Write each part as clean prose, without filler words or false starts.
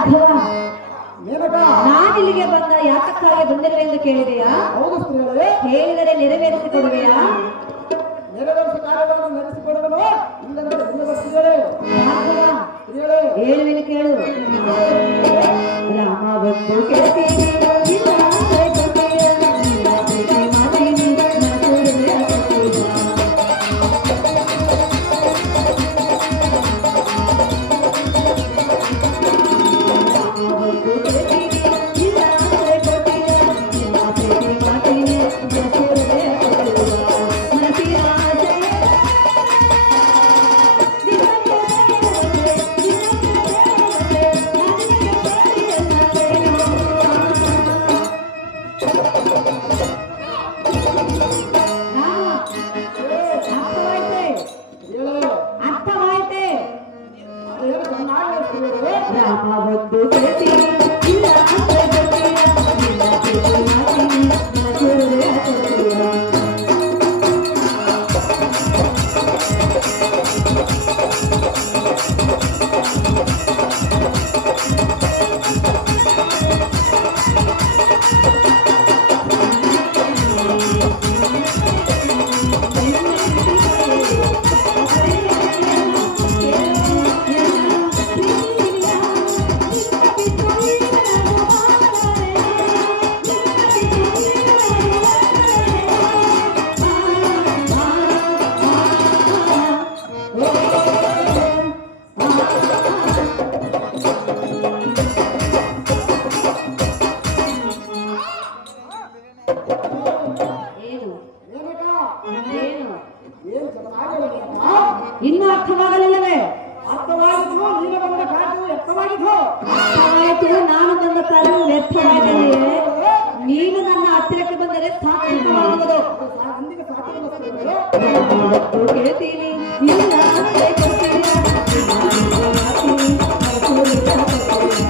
ಭಾರ್ಗವ, ಮೇನಕ, ನಾನಿಲ್ಲಿಗೆ ಬಂದ ಯಾತಕ್ಕಾಗಿ ಬಂದಿರುವೆ ಎಂದು ಕೇಳಿದೆಯಾ? ಹೌದು ಸ್ತ್ರೀಗಳೇ. ಹೇಳಿದರೆ ನೆರವೇರಿಸಿಕೊಡುವೆಯಾ? ನೆರವೇರಿಸ ಕಾರ್ಯಗಳನ್ನು ನಡೆಸಿಕೊಡುವನು, ಇಲ್ಲಂದ್ರೆ ಇಲ್ಲದ ಸ್ತ್ರೀಗಳೇ. ಭಾರ್ಗವ, ಸ್ತ್ರೀಗಳೇ, ಹೇಳುವೆನು ಕೇಳು. ರಾಮ ಬಂದು ಕೇಳ್ತೀನಿ, ಇಲ್ಲ ಅಂದ್ರೆ ಕೊಡ್ತೀಯ, ಇಲ್ಲ ಪ್ರೀತಿ ಮಾಡ್ತೀನಿ, ನಸುವೆ ಹಾಕ್ತೀಯ. ರಾಮ ಬಂದು ಕೇಳ್ತೀನಿ, ಇಲ್ಲ ಅಂದ್ರೆ ಕೊಡ್ತೀಯ, ಇಲ್ಲ ಪ್ರೀತಿ ಮಾಡ್ತೀನಿ, ನಸುವೆ ಹಾಕ್ತೀಯ. ಮನಸ್ಸಿನ ಆಸೆ ಅರ್ಥವಾಯ್ತೆ. ಅದೇನು ಚೆನ್ನಾಗಿದೆ ಸ್ತ್ರೀಗಳೇ. ರಾಮ ಒಂದು ಕೇಳ್ತೀನಿ, ಇಲ್ಲ ಅಂದ್ರೆ ಕೊಡ್ತೀಯ, ಇಲ್ಲ ಪ್ರೀತಿ ಮಾಡ್ತೀನಿ, ನಸುವೆ ಹಾಕ್ತೀಯ. ಏನು ಮೇನಕ, ಏನು ಏನು ಚೆನ್ನಾಗಿದೆ ಮೇನಕ. ಇನ್ನೂ ಅರ್ಥವಾಗಲಿಲ್ಲವೇ? ಅರ್ಥವಾಗಿದ್ದು ನೀನು ಬಂದ ಕಾರ್ಯವು ಎತ್ತವಾಗಿದ್ದು. ಅರ್ಥವಾಯಿತು, ನಾನು ಬಂದ ಕಾರ್ಯವು ವ್ಯರ್ಥವಾಗಲಿಯೇ? ನೀನು ನನ್ನ ಹತ್ತಿರಕ್ಕೆ ಬಂದರೆ ಸಾರ್ಥಕವಾಗುವುದು. ಅಂದಿಗೆ ಸಾಕಿದ ಸ್ತ್ರೀಗಳು. ಯಾವತ್ತೂ ಕೇಳ್ತೀನಿ, ಇಲ್ಲ ಅಂದ್ರೆ ಕೊಡ್ತೀಯ, ಇಲ್ಲ ಅಂದ್ರೆ ಮಾಡ್ತೀನಿ, ನಸುವೆ ಹಾಕ್ತೀಯ.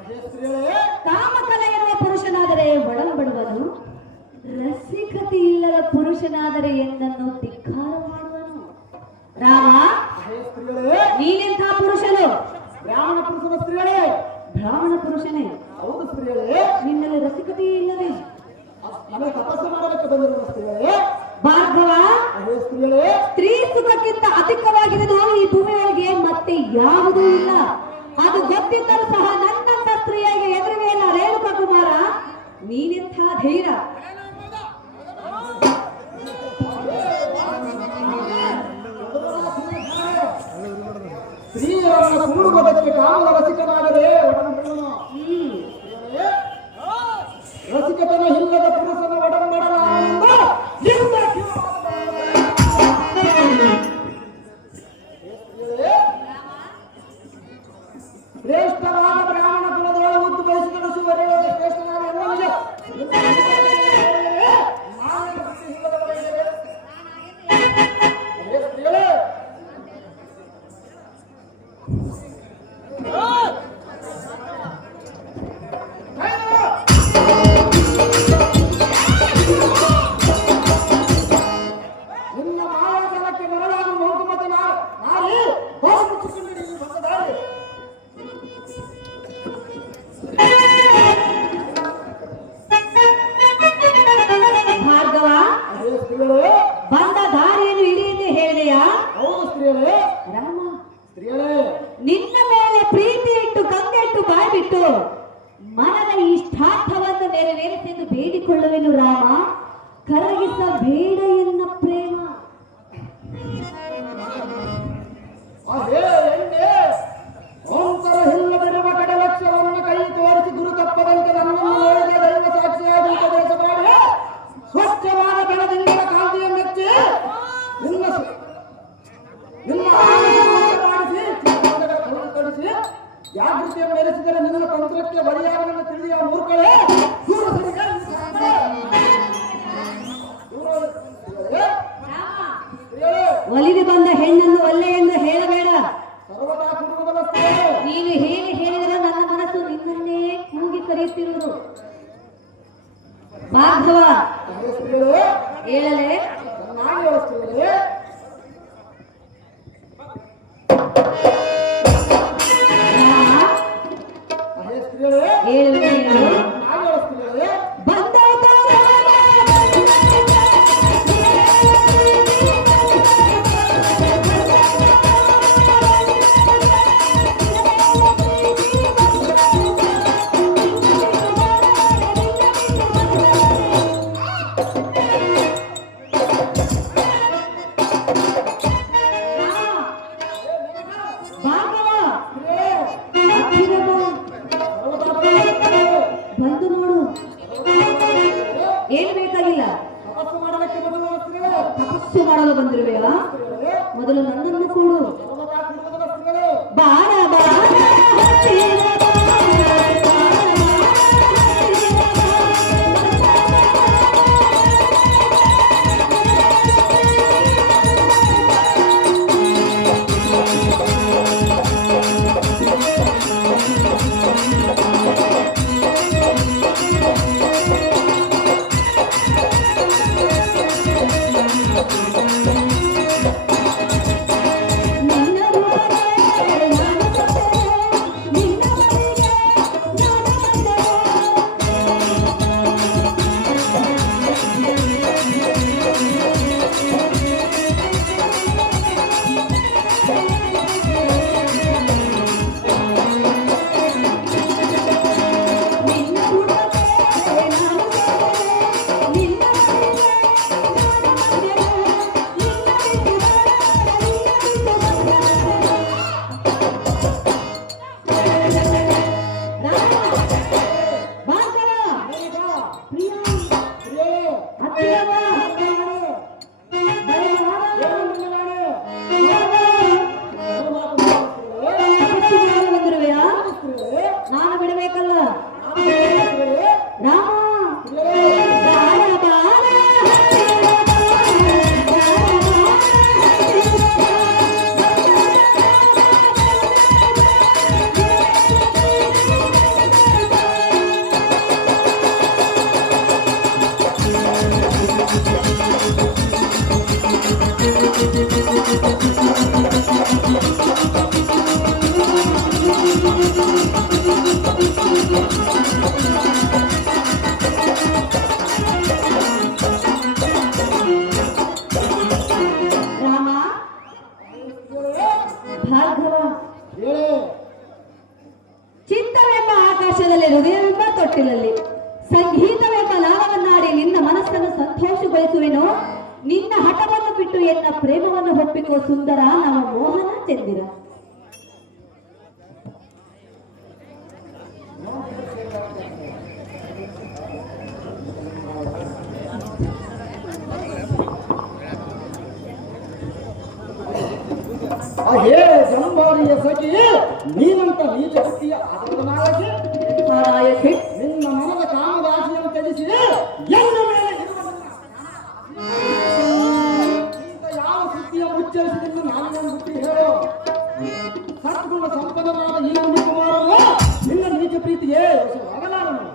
ಅದೇ ಸ್ತ್ರೀಗಳೇ. ಕಾಮಕಲೆ ಇರುವ ಪುರುಷನಾದರೆ ಒಳಂಬಡುವನು, ರಸಿಕತೆ ಇಲ್ಲದ ಪುರುಷನಾದರೆ ಎಂದನ್ನು ಧಿಕ್ಕಾರ ಮಾಡುವನು. ರಾಮ, ಅದೇ ಸ್ತ್ರೀಗಳೇ. ನೀನೆಂಥ ಪುರುಷನು? ಬ್ರಾಹ್ಮಣ ಪುರುಷನ ಸ್ತ್ರೀಗಳೇ. ಬ್ರಾಹ್ಮಣ ಪುರುಷನೇ, ಹೌದು ಸ್ತ್ರೀಗಳೇ. ನಿನ್ನಲ್ಲಿ ರಸಿಕತೆ ಇಲ್ಲವೇ? ನಮಗೆ ತಪಸ್ಸು ಮಾಡಲಿಕ್ಕೆ ಬಂದಿರುವ ಸ್ತ್ರೀಗಳೇ. ಭಾರ್ಗವ, ಅದೇ ಸ್ತ್ರೀಗಳೇ. ಸ್ತ್ರೀ ಸುಖಕ್ಕಿಂತ ಅಧಿಕವಾಗಿರುವುದು ಈ ಭೂಮಿಯೊಳಗೆ ಮತ್ತೆ ಯಾವುದೂ ಇಲ್ಲ. ಅದು ಗೊತ್ತಿದ್ದರೂ ಸಹ ನನ್ನಂತ ಸ್ತ್ರೀಯಾಗಿ ಎದುರುವೆಯಲ್ಲ ರೇಣುಕಾ ಕುಮಾರ. ನೀನೆಂಥ ಧೈರ್ಯ? ಸ್ತ್ರೀಯರನ್ನ ಕೂಡುವುದಕ್ಕೆ ಕಾಮದ ರಸಿಕನಾದರೆ ಒಡಂಬಡನು. ರಸಿಕತನ ಇಲ್ಲದ ಪುರುಷನ ಒಡಂಬಡಲಾರೆಂಬ ಇಂಥ ಶ್ರೇಷ್ಠವಾದ ಬ್ರಾಹ್ಮಣ ಕುಲದೊಳಗೆ ಹುಟ್ಟು ಬಯಸಿದ ಶ್ರೇಷ್ಠನಾದ ಎನ್ನುವುದಿಲ್ಲ. ನಿನ್ನ ಮಾಯಾಜಲಕ್ಕೆ ಮರಳಾಗುವ ಮೌಕುಮತ ನಾರಿ ಹೋಗಿ ಮುಚ್ಚಿಕೊಂಡು ಇಲ್ಲಿ ಬಂದ ದಾರಿ. ಭಾರ್ಗವ, ಅದೇ ಸ್ತ್ರೀಗಳೇ. ಬಂದ ದಾರಿಯನ್ನು ಹಿಡಿಯದೆ ಹೇಳಿದೆಯಾ? ಹೌದು ಸ್ತ್ರೀಗಳೇ. ರಾಮ, ಸ್ತ್ರೀಗಳೇ. ನಿನ್ನ ಮೇಲೆ ಪ್ರೀತಿ ಇಟ್ಟು ಕಂಗೆಟ್ಟು ಬಾಯ್ಬಿಟ್ಟು ಮನದ ಇಷ್ಟಾರ್ಥವನ್ನು ನೆರವೇರಿಸೆಂದು ಬೇಡಿಕೊಳ್ಳುವೆನು ರಾಮ. ಕರಗಿಸಬೇಡ ಎನ್ನ ಪ್ರೇಮ. ಅದೇ ಎಣ್ಣೆ ಓಂಕಾರ ಹಿಲ್ಲದಿರುವ ಕಡಲಕ್ಷರವನ್ನು ಕೈ ತೋರಿಸಿ ಗುರು ತಪ್ಪದಂತೆ ನನ್ನನ್ನು ನೋಡಿದ ದೈವ ಸಾಕ್ಷಿಯಾಗಿ ಉಪದೇಶ ಮಾಡಿ ಭಾರ್ಗವ ಹೇ ಸ್ತ್ರೀಯರೇ, ಹೇಳಲೆ ಚೆನ್ನಾಗಿ ಹೇಳು ಸ್ತ್ರೀಯರೇ. ರಾಮ ಹೇ ಸ್ತ್ರೀಯರೇ, ಹೇಳು ಹೇಳು ಚೆನ್ನಾಗಿ ಹೇಳು ಸ್ತ್ರೀಯರೇ. ಬಂದಾಯ್ತು ಭಾರ್ಗವ ಹತ್ತಿರ ಬಾ. ಬಂದು ನೋಡು ಏನು ಬೇಕಾಗಿಲ್ಲ. ತಪಸ್ಸು ಮಾಡಲಿಕ್ಕೆ ಬರುವವ ಸ್ತ್ರೀಯರೇ. ತಪಸ್ಸು ಮಾಡಲು ಬಂದಿರುವೆಯಾ? ಮೊದಲು ನನ್ನನ್ನು ಕೊಡು. ಸರ್ವದಾ ಕುಟುಂಬದ ಸ್ತ್ರೀಯರೇ. ಬಾರ ಬಾರ ಹತ್ತಿರ ಬಾ. ನಿನ್ನ ರೂಪವೇ ನಾನು ಸೊಸೆ, ನಿನ್ನ ಮನೆಗೆ ನಾನು ಬಂದೆ. ನಿನ್ನ ರೂಪವೇ ನಾನು ಸೊಸೆ, ನಿನ್ನ ಮನೆಗೆ ನಾನು ಬಂದೆ. ನಿನ್ನ ಬಿಟ್ಟು ಬರಲಾರೆ, ನಿನ್ನ ಬಿಟ್ಟು ಬರಲಾರೆ. ಭಾರ್ಗವ, ಪ್ರಿಯ, ಹತ್ತಿರ ಬಾ. ಬರೀ ತಪಸ್ಸು ಮಾಡಲು ಬಂದಿರುವೆಯಾ? ನಾನು ಬಿಡಬೇಕಲ್ಲ. ರಾಮ ಬಾರ ಬಾರ ಹತ್ತಿರ ಬಾ. ರಾಮ ಭಾರ್ಗವ, ಚಿತ್ತವೆಂಬ ಆಕಾಶದಲ್ಲಿ, ಹೃದಯವೆಂಬ ತೊಟ್ಟಿಲಲ್ಲಿ, ಸಂಗೀತವೆಂಬ ನಾದವನ್ನಾಡಿ ನಿನ್ನ ಮನಸ್ಸನ್ನು ಸಂತೋಷಗೊಳಿಸುವೆನು. ನಿನ್ನ ಹಠವನ್ನು ಬಿಟ್ಟು ಎನ್ನ ಪ್ರೇಮವನ್ನು ಒಪ್ಪಿಕೋ ಸುಂದರ ನವ ಮೋಹನ ಚಂದಿರ. ಹೇ ಜಂಬಾರಿಯ ಸಖಿ, ನೀನಂತ ನೀಚ ಬುದ್ಧಿಯ ಆದರದ ನಾಯಕಿ, ನಾಯಕಿ ನಿನ್ನ ಮನದ ಕಾಮದಾಸಿಯನ್ನು ತ್ಯಜಿಸಿ ಎನ್ನ ಮೇಲೆ ಇರುವುದನ್ನ ಇಂಥ ಯಾವ ಸುದ್ದಿಯ ಉಚ್ಚರಿಸಿದೆಂದು ನಾನು ಬುದ್ಧಿ ಹೇಳು. ಸತ್ಗುಣ ಸಂಪದನಾದ ಈ ಮುನಿಕುಮಾರನು ನಿನ್ನ ನೀಚ ಪ್ರೀತಿಗೆ ವಶವಾಗಲಾರನು.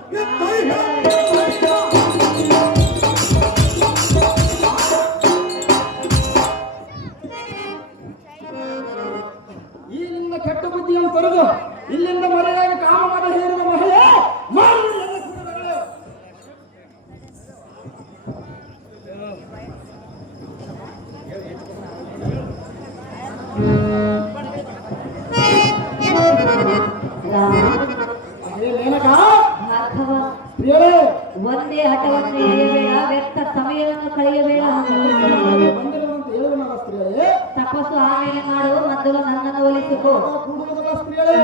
ಈ ನಿನ್ನ ಕೆಟ್ಟ ಬುದ್ಧಿಯನ್ನು ತೊರೆದು ಇಲ್ಲಿಂದ ಮರೆಯಾಗಿ ಕಾಮವಾದ ಹೇರಿದ ಮಹಿಳೆ ಮಾಡು ಎಲ್ಲ ಕುಲಗಳು. ರಾಮ ಅದೇ ಮೇನಕ ಭಾರ್ಗವ, ಪ್ರಿಯಳೇ, ಒಂದೇ ಹಠವನ್ನು ಎಳೆಯಬೇಡ, ವ್ಯರ್ಥ ಸಮಯವನ್ನು ಕಳೆಯಬೇಡ. ಬಂದಿರುವಂತ ಹೇಳುವ ಸ್ತ್ರೀಯಳೇ, ತಪಸ್ಸು ಆಮೇಲೆ ಮಾಡು, ಮೊದಲು ನನ್ನನ್ನು ಒಲಿಸಿಕೋ. ಕೂಡುವುದಲ್ಲ ಸ್ತ್ರೀಯಳೇ,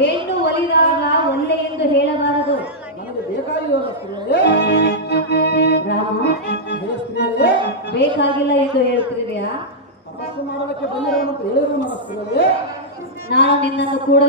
ಹೆಣ್ಣು ಒಲಿದಾಗ ಒಲ್ಲೆ ಎಂದು ಹೇಳಬಾರದು. ನನಗೆ ಬೇಕಾಗಿರುವ ಸ್ತ್ರೀಯಳೇ. ರಾಮ ಹೇ ಸ್ತ್ರೀಯಳೇ, ಬೇಕಾಗಿಲ್ಲ ಎಂದು ಹೇಳುತ್ತಿದೆಯಾ? ತಪಸ್ಸು ಮಾಡಲಿಕ್ಕೆ ಬಂದಿರುವಂತ ಹೇಳಿರುವ ಸ್ತ್ರೀಯಳೇ, ನಾನು ನಿನ್ನನ್ನು ಕೂಡಲೇ